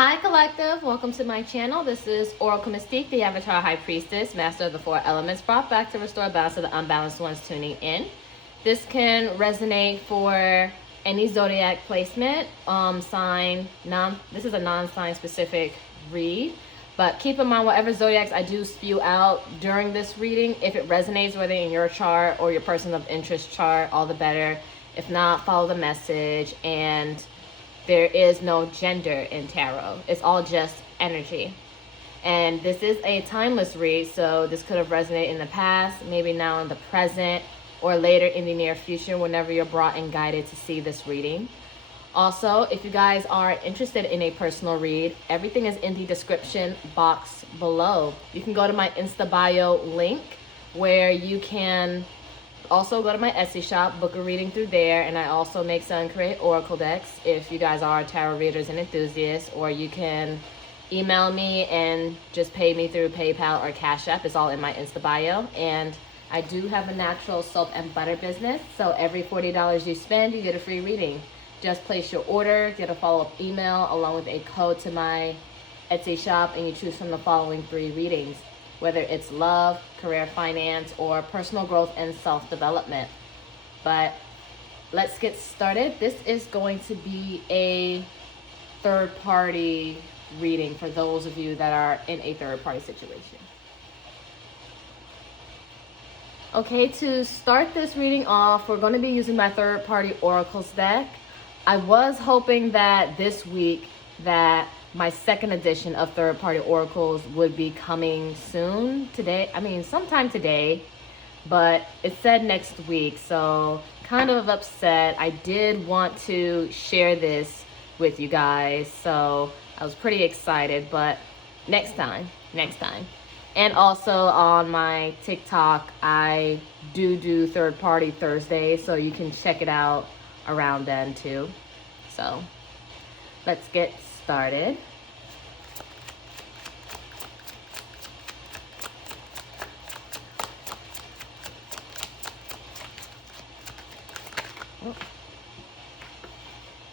Hi Collective, welcome to my channel. This is Oracle Mystique, the Avatar High Priestess, Master of the Four Elements, brought back to restore balance to the unbalanced ones tuning in. This can resonate for any zodiac placement, sign, this is a non-sign specific read, but keep in mind whatever zodiacs I do spew out during this reading, if it resonates whether in your chart or your person of interest chart, all the better. If not, follow the message. And there is no gender in tarot. It's all just energy. And this is a timeless read, so this could have resonated in the past, maybe now in the present, or later in the near future whenever you're brought and guided to see this reading. Also, if you guys are interested in a personal read, everything is in the description box below. You can go to my Insta bio link where you can also go to my Etsy shop, book a reading through there, and I also make, sell, and create oracle decks if you guys are tarot readers and enthusiasts, or you can email me and just pay me through PayPal or Cash App. It's all in my Insta bio. And I do have a natural soap and butter business, so every $40 you spend, you get a free reading. Just place your order, get a follow-up email along with a code to my Etsy shop, and you choose from the following 3 readings, whether it's love, career, finance, or personal growth and self-development. But let's get started. This is going to be a third-party reading for those of you that are in a third-party situation. Okay, to start this reading off, we're going to be using my third-party oracles deck. I was hoping that this week that my second edition of third-party oracles would be coming soon. Sometime today, but it said next week, so kind of upset. I did want to share this with you guys, so I was pretty excited, but next time. And also on my TikTok, I do third-party Thursdays, so you can check it out around then too. So let's get started.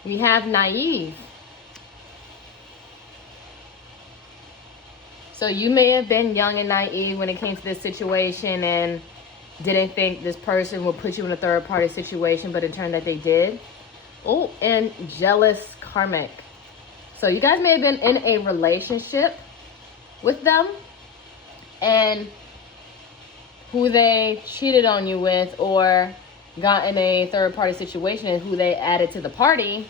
We have naive. So you may have been young and naive when it came to this situation and didn't think this person would put you in a third-party situation, but it turned out they did. Oh, and jealous karmic. So you guys may have been in a relationship with them and who they cheated on you with or got in a third-party situation and who they added to the party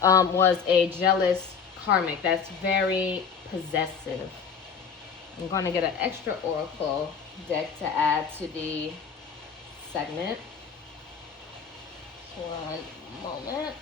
was a jealous karmic. That's very possessive. I'm going to get an extra oracle deck to add to the segment. 1 moment.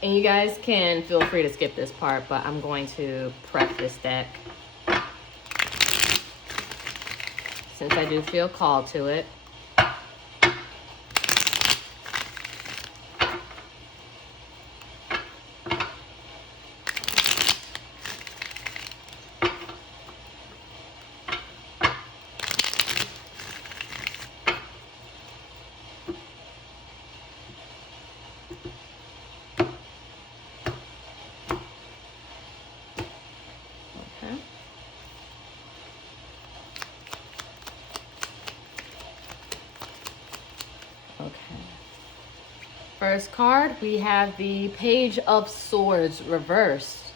And you guys can feel free to skip this part, but I'm going to prep this deck since I do feel called to it. First card, we have the Page of Swords reversed.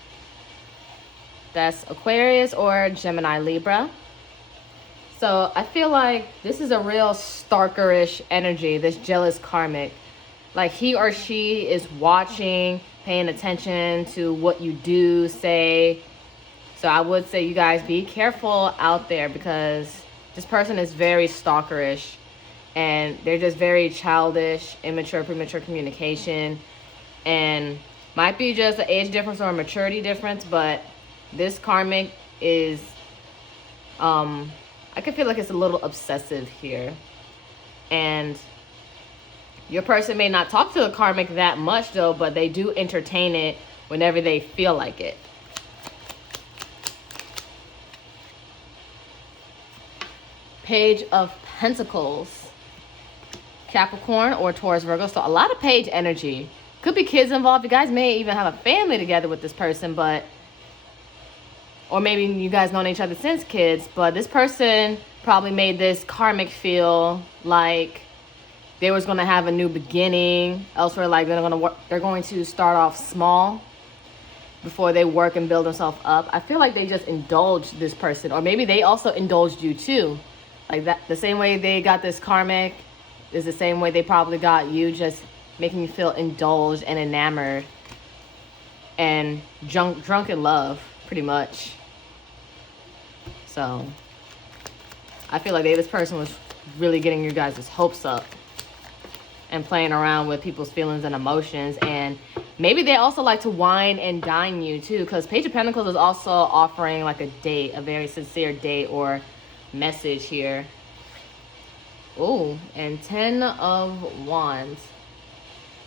That's Aquarius or Gemini Libra. So I feel like this is a real stalkerish energy, this jealous karmic. Like he or she is watching, paying attention to what you do, say. So I would say you guys be careful out there because this person is very stalkerish. And they're just very childish, immature, premature communication. And might be just an age difference or a maturity difference, but this karmic is, I can feel like it's a little obsessive here. And Your person may not talk to the karmic that much though, but they do entertain it whenever they feel like it. Page of Pentacles. Capricorn or Taurus, Virgo. So a lot of page energy. Could be kids involved. You guys may even have a family together with this person, but... or maybe you guys known each other since kids, but this person probably made this karmic feel like they was going to have a new beginning. Elsewhere, like they're going to start off small before they work and build themselves up. I feel like they just indulged this person, or maybe they also indulged you too. Like that, the same way they got this karmic is the same way they probably got you, just making you feel indulged and enamored and drunk in love, pretty much. So I feel like this person was really getting your guys' hopes up and playing around with people's feelings and emotions. And maybe they also like to wine and dine you too, because Page of Pentacles is also offering like a date, a very sincere date or message here. Oh, and 10 of Wands.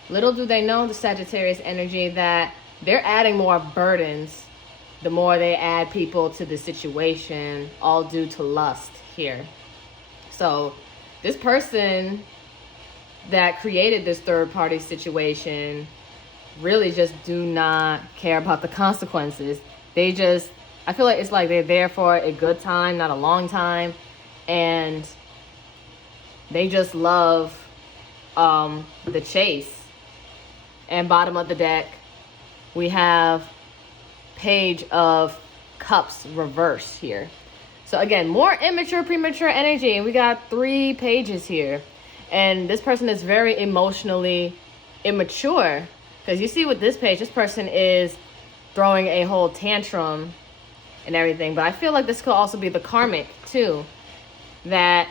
Little do they know, the Sagittarius energy, that they're adding more burdens the more they add people to the situation, all due to lust here. So this person that created this third-party situation really just do not care about the consequences. They just, I feel like it's like they're there for a good time, not a long time, and they just love the chase. And bottom of the deck, we have Page of Cups reverse here. So again, more immature, premature energy. And we got 3 pages here. And this person is very emotionally immature. Because you see with this page, this person is throwing a whole tantrum and everything. But I feel like this could also be the karmic too. That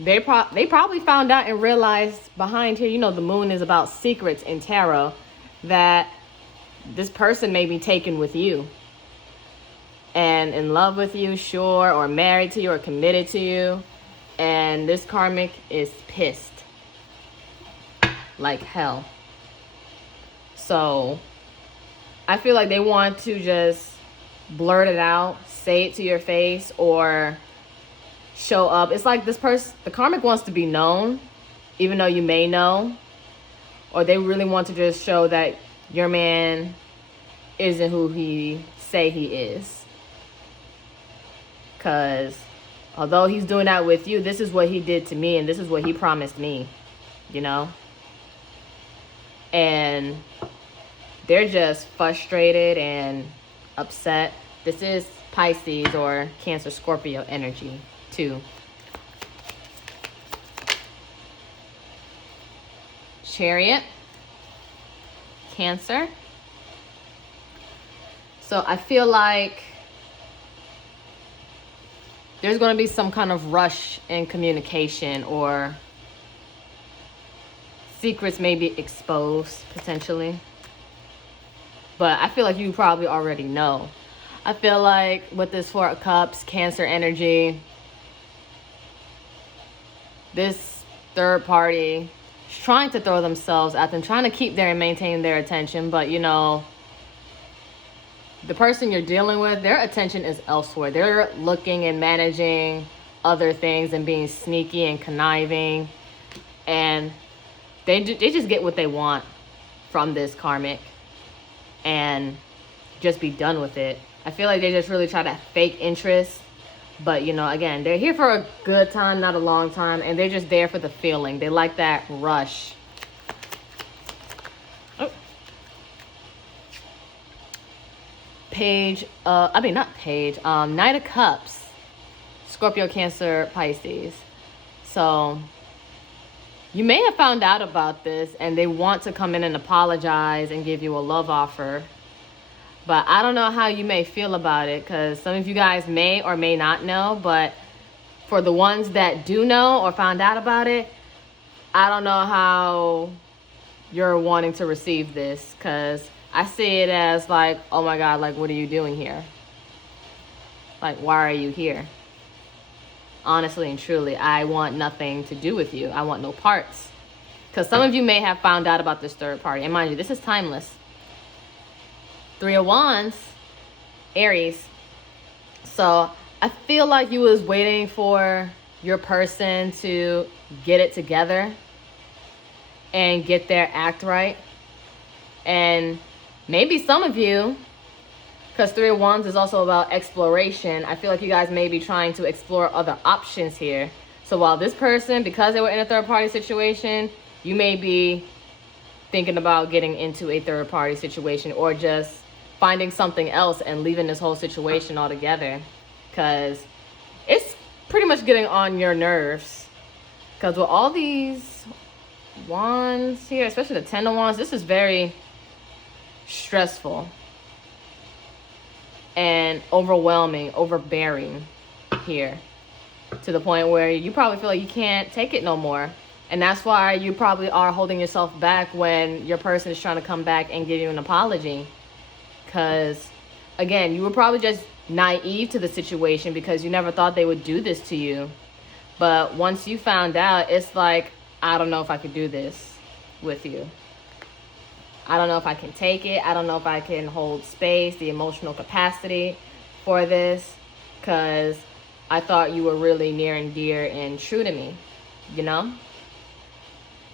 they probably found out and realized behind here, you know, the moon is about secrets in tarot, that this person may be taken with you and in love with you, sure, or married to you or committed to you. And this karmic is pissed like hell. So I feel like they want to just blurt it out, say it to your face, or show up. It's like this person, the karmic wants to be known, even though you may know, or they really want to just show that your man isn't who he say he is. Because although he's doing that with you, this is what he did to me, and this is what he promised me, you know? And they're just frustrated and upset. This is Pisces or Cancer, Scorpio energy too. Chariot, Cancer. So I feel like there's going to be some kind of rush in communication, or secrets may be exposed potentially. But I feel like you probably already know. I feel like with this 4 of Cups, Cancer energy, this third party is trying to throw themselves at them, trying to keep there and maintain their attention. But, you know, the person you're dealing with, their attention is elsewhere. They're looking and managing other things and being sneaky and conniving. And they just get what they want from this karmic and just be done with it. I feel like they just really try to fake interest. But, you know, again, they're here for a good time, not a long time. And they're just there for the feeling. They like that rush. Oh. Knight of Cups. Scorpio, Cancer, Pisces. So you may have found out about this and they want to come in and apologize and give you a love offer. But I don't know how you may feel about it, because some of you guys may or may not know. But for the ones that do know or found out about it, I don't know how you're wanting to receive this, because I see it as like, oh my God, like, what are you doing here? Like, why are you here? Honestly and truly, I want nothing to do with you. I want no parts. Because some of you may have found out about this third party. And mind you, this is timeless. 3 of Wands, Aries. So I feel like you was waiting for your person to get it together and get their act right. And maybe some of you, because 3 of Wands is also about exploration, I feel like you guys may be trying to explore other options here. So while this person, because they were in a third party situation, you may be thinking about getting into a third party situation or just finding something else and leaving this whole situation altogether, because it's pretty much getting on your nerves. Because with all these wands here, especially the 10 of Wands, this is very stressful and overwhelming, overbearing here, to the point where you probably feel like you can't take it no more. And that's why you probably are holding yourself back when your person is trying to come back and give you an apology. Because, again, you were probably just naive to the situation because you never thought they would do this to you. But once you found out, it's like, I don't know if I could do this with you. I don't know if I can take it. I don't know if I can hold space, the emotional capacity for this, because I thought you were really near and dear and true to me, you know?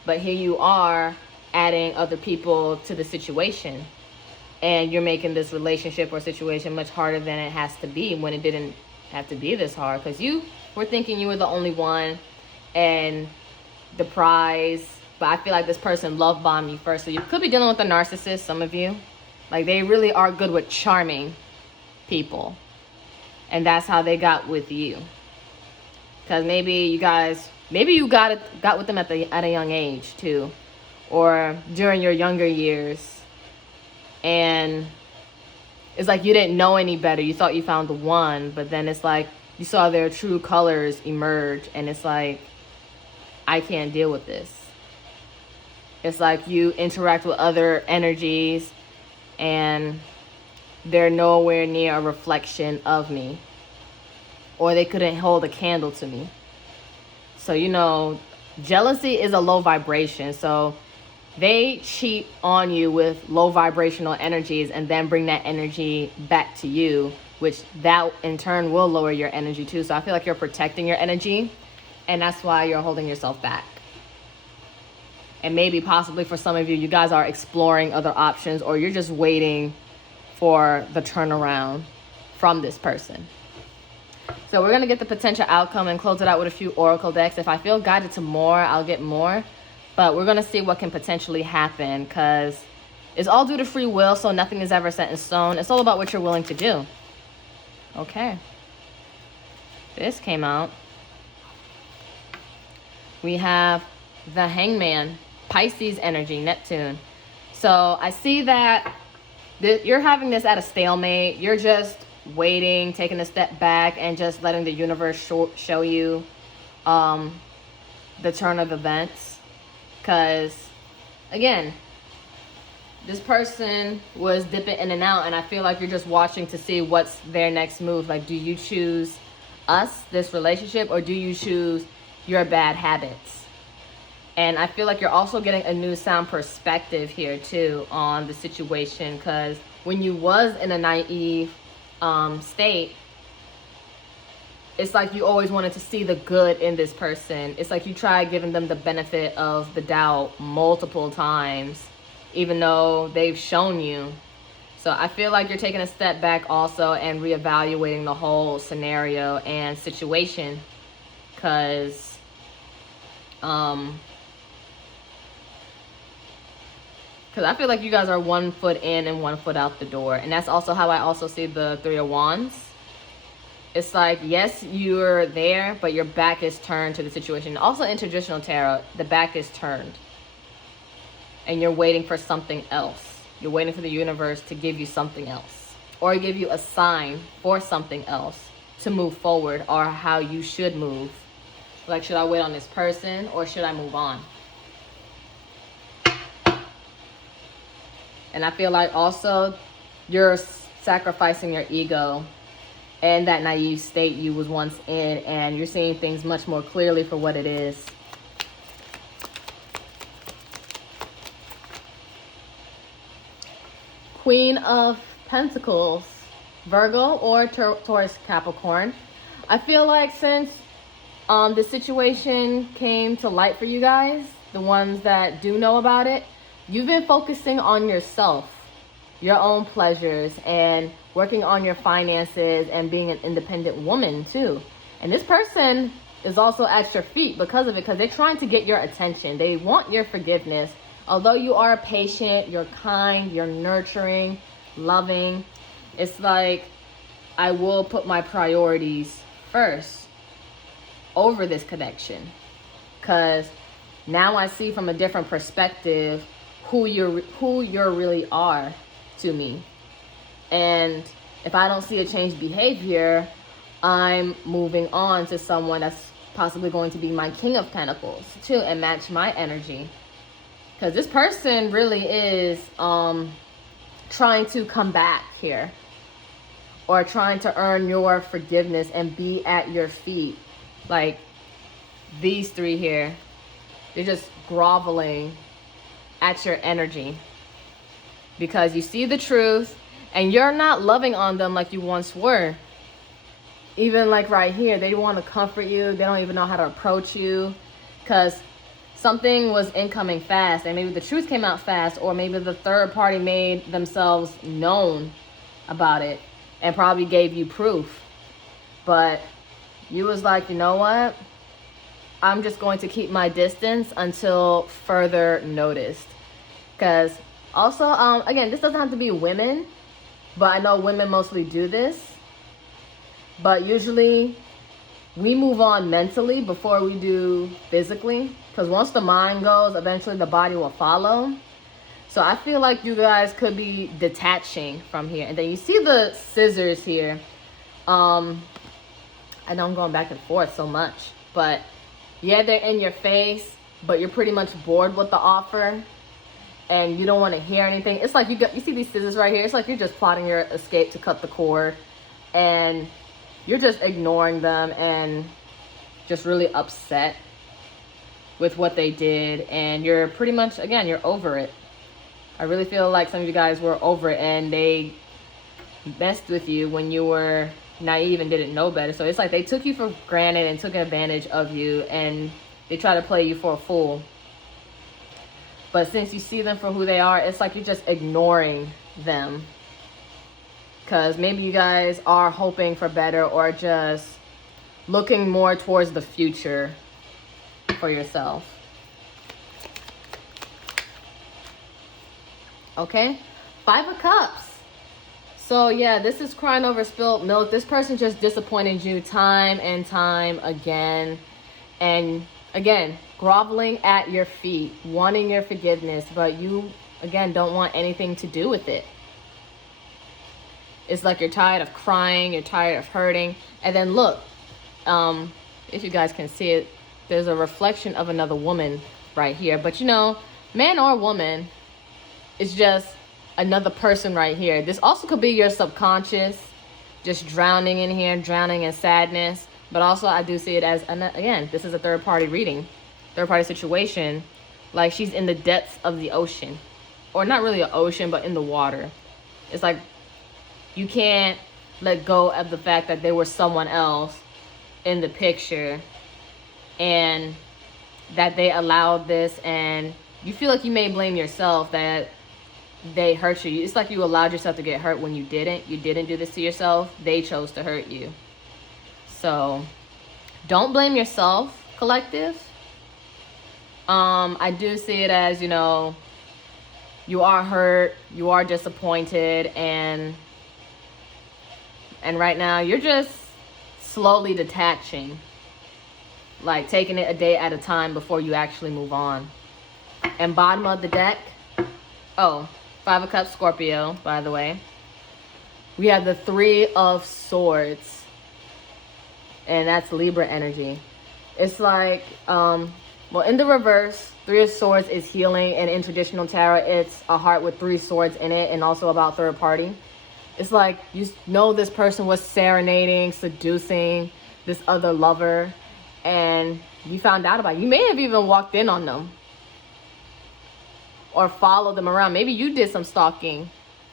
But here you are adding other people to the situation, and you're making this relationship or situation much harder than it has to be when it didn't have to be this hard, because you were thinking you were the only one and the prize. But I feel like this person love bombed you first. So you could be dealing with a narcissist, some of you. Like, they really are good with charming people. And that's how they got with you. Because maybe you got with them at a young age too. Or during your younger years. And it's like you didn't know any better. You thought you found the one. But then it's like you saw their true colors emerge. And it's like, I can't deal with this. It's like you interact with other energies and they're nowhere near a reflection of me. Or they couldn't hold a candle to me. So, you know, jealousy is a low vibration. So they cheat on you with low vibrational energies and then bring that energy back to you, which that in turn will lower your energy too. So I feel like you're protecting your energy, and that's why you're holding yourself back. And maybe possibly for some of you, you guys are exploring other options, or you're just waiting for the turnaround from this person. So we're going to get the potential outcome and close it out with a few oracle decks. If I feel guided to more, I'll get more. But we're going to see what can potentially happen, because it's all due to free will, so nothing is ever set in stone. It's all about what you're willing to do. Okay. This came out. We have the Hangman. Pisces energy, Neptune. So I see that you're having this at a stalemate. You're just waiting, taking a step back, and just letting the universe show you the turn of events. Because, again, this person was dipping in and out, and I feel like you're just watching to see what's their next move. Like, do you choose us, this relationship, or do you choose your bad habits? And I feel like you're also getting a new sound perspective here too on the situation, because when you was in a naive state, it's like you always wanted to see the good in this person. It's like you tried giving them the benefit of the doubt multiple times, even though they've shown you. So I feel like you're taking a step back also and reevaluating the whole scenario and situation, because I feel like you guys are 1 foot in and 1 foot out the door. And that's also how I also see the 3 of Wands. It's like, yes, you're there, but your back is turned to the situation. Also in traditional tarot, the back is turned. And you're waiting for something else. You're waiting for the universe to give you something else. Or give you a sign for something else to move forward, or how you should move. Like, should I wait on this person or should I move on? And I feel like also you're sacrificing your ego and that naive state you was once in, and you're seeing things much more clearly for what it is. Queen of Pentacles, Virgo or Taurus Capricorn. I feel like since the situation came to light for you guys, the ones that do know about it, you've been focusing on yourself, your own pleasures, and working on your finances and being an independent woman too. And this person is also at your feet because of it, because they're trying to get your attention. They want your forgiveness. Although you are patient, you're kind, you're nurturing, loving, it's like, I will put my priorities first over this connection, because now I see from a different perspective who you really are to me. And if I don't see a changed behavior, I'm moving on to someone that's possibly going to be my King of Pentacles too, and match my energy. Because this person really is trying to come back here, or trying to earn your forgiveness and be at your feet. Like these three here, they're just groveling at your energy because you see the truth and you're not loving on them like you once were. Even like right here, they want to comfort you. They don't even know how to approach you because something was incoming fast, and maybe the truth came out fast, or maybe the third party made themselves known about it and probably gave you proof. But you was like, you know what? I'm just going to keep my distance until further noticed. Because also, again, this doesn't have to be women, but I know women mostly do this. But usually we move on mentally before we do physically. Because once the mind goes, eventually the body will follow. So I feel like you guys could be detaching from here. And then you see the scissors here. I know I'm going back and forth so much. But yeah, they're in your face. But you're pretty much bored with the offer. And you don't want to hear anything. It's like you see these scissors right here. It's like you're just plotting your escape to cut the cord. And you're just ignoring them and just really upset with what they did. And you're pretty much, again, you're over it. I really feel like some of you guys were over it and they messed with you when you were naive and didn't know better. So it's like they took you for granted and took advantage of you, and they try to play you for a fool. But since you see them for who they are, it's like you're just ignoring them. Because maybe you guys are hoping for better, or just looking more towards the future for yourself. Okay, 5 of Cups. So yeah, this is crying over spilled milk. This person just disappointed you time and time again. And again, groveling at your feet, wanting your forgiveness, but you, again, don't want anything to do with it. It's like you're tired of crying, you're tired of hurting. And then look, if you guys can see it, there's a reflection of another woman right here. But you know, man or woman, it's just another person right here. This also could be your subconscious, just drowning in here, drowning in sadness. But also I do see it as, again, this is a third party reading, third party situation. Like she's in the depths of the ocean, or not really an ocean, but in the water. It's like you can't let go of the fact that there was someone else in the picture and that they allowed this, and you feel like you may blame yourself that they hurt you. It's like you allowed yourself to get hurt when you didn't. You didn't do this to yourself. They chose to hurt you. So don't blame yourself, collective. I do see it as, you know, you are hurt, you are disappointed, and right now you're just slowly detaching, like taking it a day at a time before you actually move on. And bottom of the deck, oh, 5 of Cups, Scorpio, by the way. We have the 3 of Swords, and that's Libra energy. It's like, well, in the reverse, 3 of Swords is healing, and in traditional tarot, it's a heart with 3 swords in it, and also about third party. It's like, you know, this person was serenading, seducing this other lover, and you found out about it. You may have even walked in on them or followed them around. Maybe you did some stalking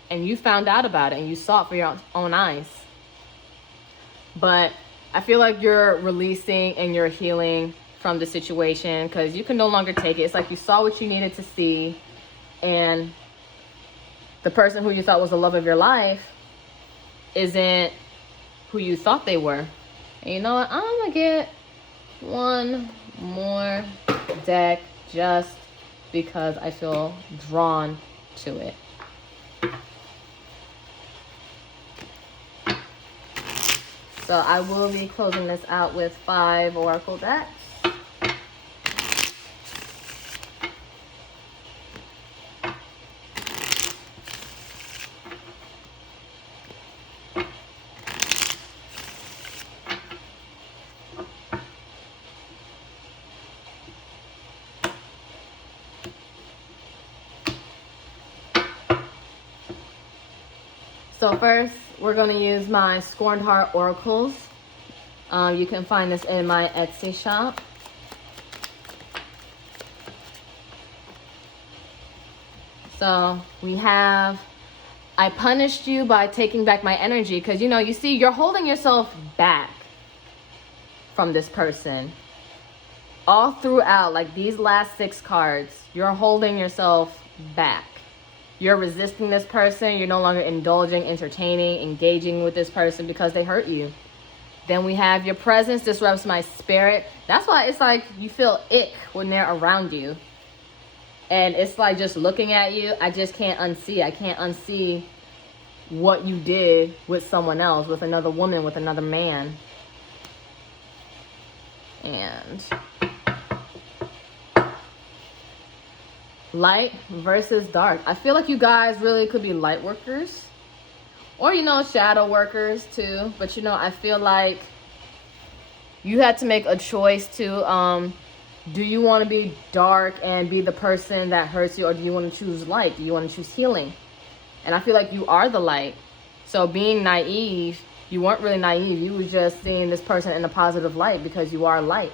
and you found out about it and you saw it for your own eyes. But I feel like you're releasing and you're healing from the situation because you can no longer take it. It's like you saw what you needed to see, and the person who you thought was the love of your life isn't who you thought they were. And you know what? I'm gonna get one more deck just because I feel drawn to it. So I will be closing this out with 5 oracle decks. So first, we're going to use my Scorned Heart Oracles. You can find this in my Etsy shop. So we have, I punished you by taking back my energy. Because, you see, you're holding yourself back from this person. All throughout, like these last 6 cards, you're holding yourself back. You're resisting this person. You're no longer indulging, entertaining, engaging with this person because they hurt you. Then we have your presence disrupts my spirit. That's why it's like you feel ick when they're around you. And it's like just looking at you, I just can't unsee. I can't unsee what you did with someone else, with another woman, with another man. And light versus dark. I feel like you guys really could be light workers. Or, shadow workers too. But, I feel like you had to make a choice to, do you want to be dark and be the person that hurts you? Or do you want to choose light? Do you want to choose healing? And I feel like you are the light. So being naive, you weren't really naive. You was just seeing this person in a positive light because you are light.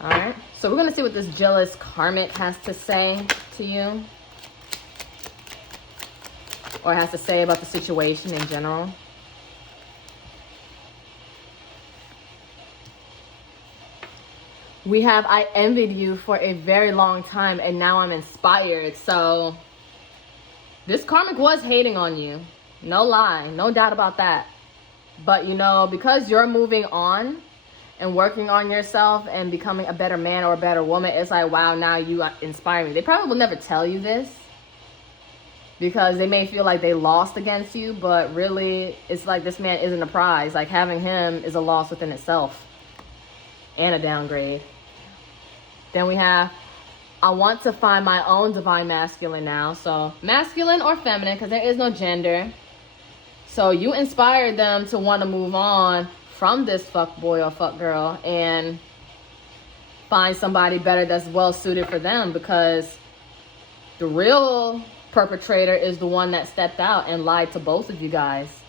All right. So we're going to see what this jealous karmic has to say to you. Or has to say about the situation in general. We have, I envied you for a very long time and now I'm inspired. So this karmic was hating on you. No lie. No doubt about that. But, because you're moving on and working on yourself and becoming a better man or a better woman, it's like, wow, now you inspire me. They probably will never tell you this because they may feel like they lost against you, but really it's like this man isn't a prize. Like having him is a loss within itself and a downgrade. Then we have, I want to find my own divine masculine now. So masculine or feminine, because there is no gender. So you inspired them to want to move on from this fuck boy or fuck girl and find somebody better that's well suited for them, because the real perpetrator is the one that stepped out and lied to both of you guys.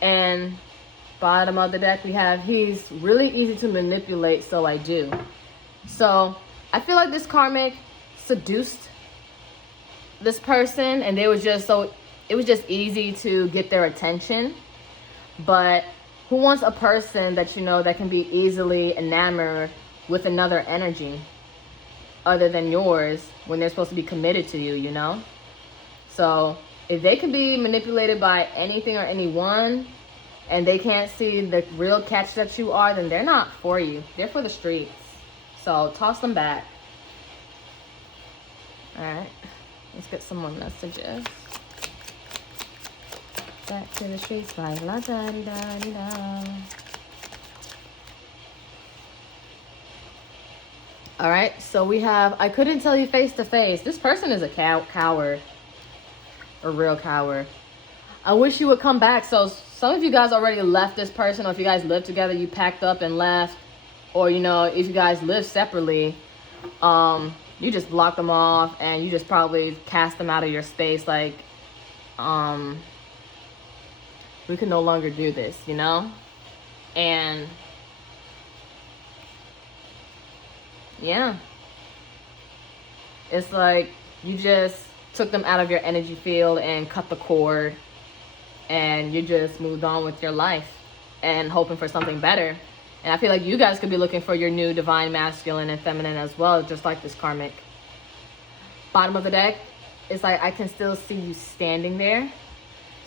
And bottom of the deck we have, he's really easy to manipulate, so I do. So I feel like this karmic seduced this person and they was just it was just easy to get their attention. But who wants a person that that can be easily enamored with another energy other than yours when they're supposed to be committed to you, So if they can be manipulated by anything or anyone and they can't see the real catch that you are, then they're not for you. They're for the streets. So toss them back. All right, let's get some more messages. Back to the streets like la da da da da. All right, so we have, I couldn't tell you face to face. This person is a coward. A real coward. I wish you would come back. So some of you guys already left this person, or if you guys live together, you packed up and left. Or, if you guys live separately, you just blocked them off and you just probably cast them out of your space. Like, we can no longer do this, And yeah, it's like you just took them out of your energy field and cut the cord, and you just moved on with your life and hoping for something better. And I feel like you guys could be looking for your new divine masculine and feminine as well, just like this karmic. Bottom of the deck, it's like I can still see you standing there.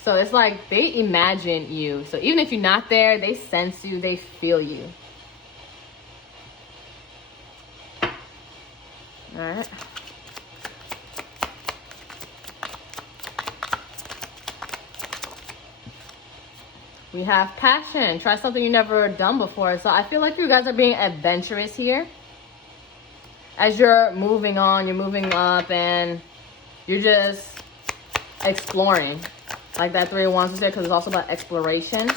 So it's like they imagine you. So even if you're not there, they sense you, they feel you. All right. We have passion. Try something you've never done before. So I feel like you guys are being adventurous here. As you're moving on, you're moving up, and you're just exploring. Like that Three of Wands is there because it's also about exploration.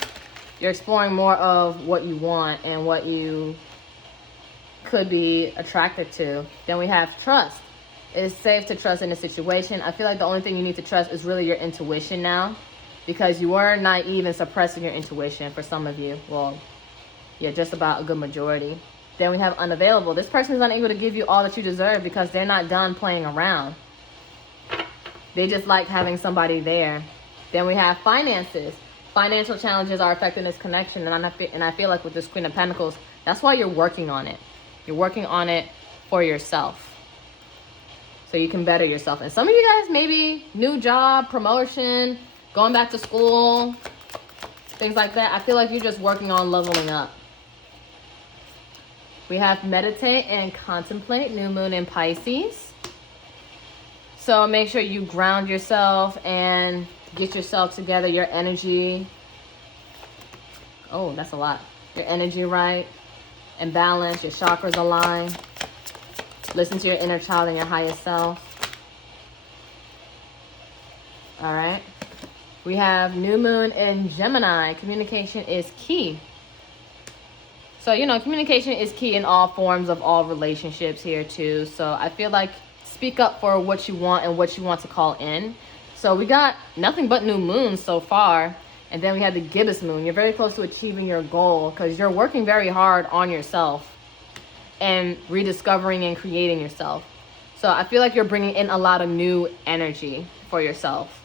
You're exploring more of what you want and what you could be attracted to. Then we have trust. It's safe to trust in a situation. I feel like the only thing you need to trust is really your intuition now, because you were naive and suppressing your intuition for some of you. Well, yeah, just about a good majority. Then we have unavailable. This person is unable to give you all that you deserve because they're not done playing around. They just like having somebody there. Then we have finances. Financial challenges are affecting this connection. And I feel like with this Queen of Pentacles, that's why you're working on it. You're working on it for yourself, so you can better yourself. And some of you guys, maybe new job, promotion, going back to school, things like that. I feel like you're just working on leveling up. We have meditate and contemplate, new moon in Pisces. So make sure you ground yourself and get yourself together, your energy. Oh, that's a lot. Your energy right and balance, your chakras align. Listen to your inner child and your highest self. All right. We have new moon in Gemini. Communication is key. So, you know, communication is key in all forms of all relationships here too. So I feel like speak up for what you want and what you want to call in. So we got nothing but new moons so far. And then we have the gibbous moon. You're very close to achieving your goal because you're working very hard on yourself and rediscovering and creating yourself. So I feel like you're bringing in a lot of new energy for yourself.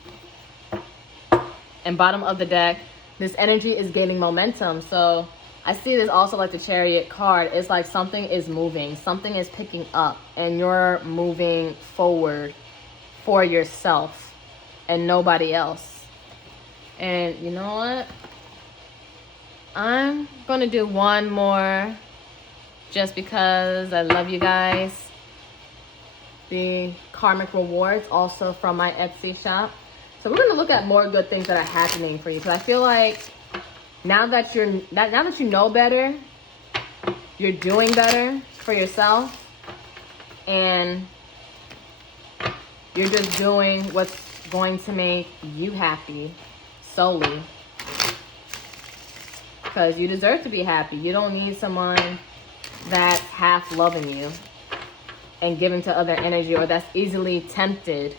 And bottom of the deck, this energy is gaining momentum. So I see this also like the Chariot card. It's like something is moving, something is picking up, and you're moving forward for yourself and nobody else. And you know what? I'm going to do one more just because I love you guys. The Karmic rewards also from my Etsy shop. So we're going to look at more good things that are happening for you, because I feel like now that you know better, you're doing better for yourself, and you're just doing what's going to make you happy solely, because you deserve to be happy. You don't need someone that's half loving you and giving to other energy, or that's easily tempted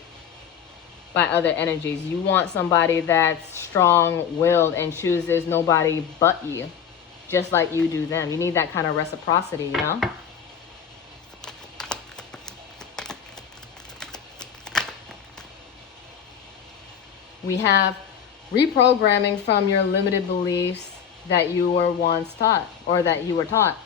by other energies. You want somebody that's strong-willed and chooses nobody but you, just like you do them. You need that kind of reciprocity, you know? We have reprogramming from your limited beliefs that you were once taught, or that you were taught.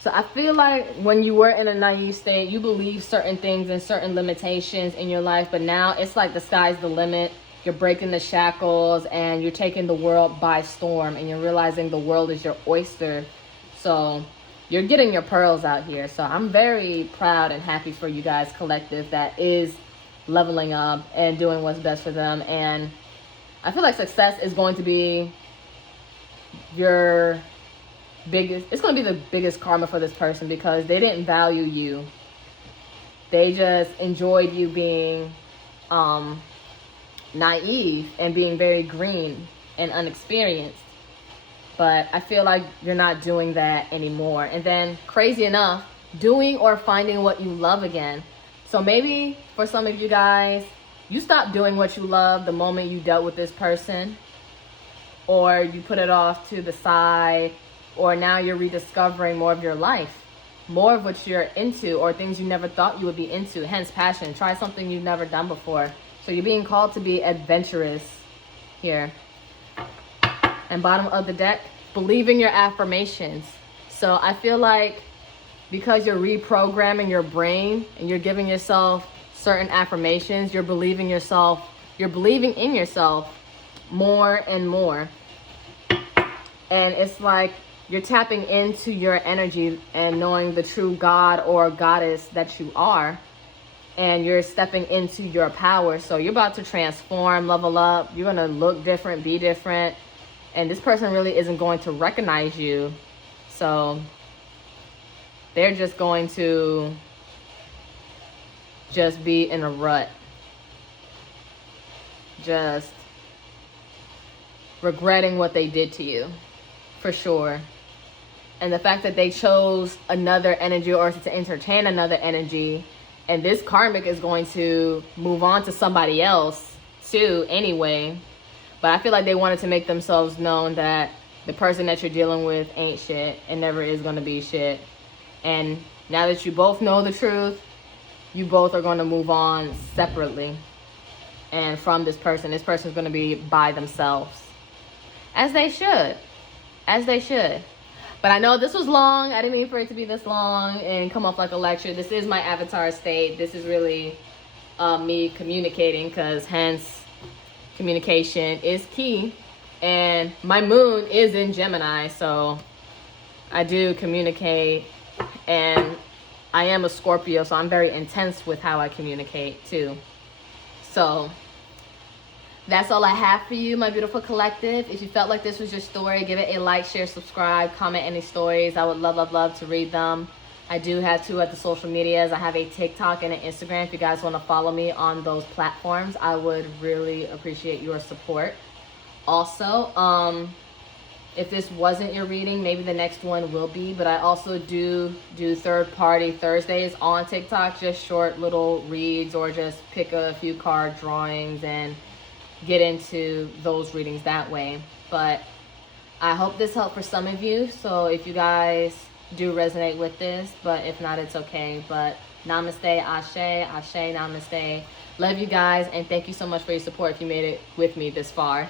So I feel like when you were in a naive state, you believed certain things and certain limitations in your life, but now it's like the sky's the limit. You're breaking the shackles and you're taking the world by storm, and you're realizing the world is your oyster. So you're getting your pearls out here. So I'm very proud and happy for you guys, collective, that is leveling up and doing what's best for them. And I feel like success is going to be your biggest, it's going to be the biggest karma for this person, because they didn't value you. They just enjoyed you being naive and being very green and unexperienced. But I feel like you're not doing that anymore. And then, crazy enough, doing or finding what you love again. So maybe for some of you guys, you stopped doing what you love the moment you dealt with this person, or you put it off to the side, or now you're rediscovering more of your life more of what you're into, or things you never thought you would be into, hence passion. Try something you've never done before. So you're being called to be adventurous here. And bottom of the deck, believing your affirmations. So I feel like because you're reprogramming your brain and you're giving yourself certain affirmations, you're believing in yourself more and more. And it's like you're tapping into your energy and knowing the true God or goddess that you are. And you're stepping into your power. So you're about to transform, level up. You're going to look different, be different. And this person really isn't going to recognize you. So they're just going to just be in a rut. Just regretting what they did to you. For sure. And the fact that they chose another energy or to entertain another energy, and this karmic is going to move on to somebody else too anyway. But I feel like they wanted to make themselves known that the person that you're dealing with ain't shit and never is going to be shit. And now that you both know the truth, you both are going to move on separately. And from this person's going to be by themselves. As they should. As they should. But I know this was long. I didn't mean for it to be this long and come off like a lecture. This is my avatar state. This is really me communicating, because hence communication is key. And my moon is in Gemini, so I do communicate. And I am a Scorpio, so I'm very intense with how I communicate too. So that's all I have for you, my beautiful collective. If you felt like this was your story, give it a like, share, subscribe, comment any stories. I would love, love, love to read them. I do have 2 at the social medias. I have a TikTok and an Instagram. If you guys want to follow me on those platforms, I would really appreciate your support. Also, if this wasn't your reading, maybe the next one will be. But I also do third-party Thursdays on TikTok, just short little reads, or just pick a few card drawings and get into those readings that way. But I hope this helped for some of you. So if you guys do resonate with this, but if not, it's okay. But namaste, ashe, ashe, namaste. Love you guys, and thank you so much for your support if you made it with me this far.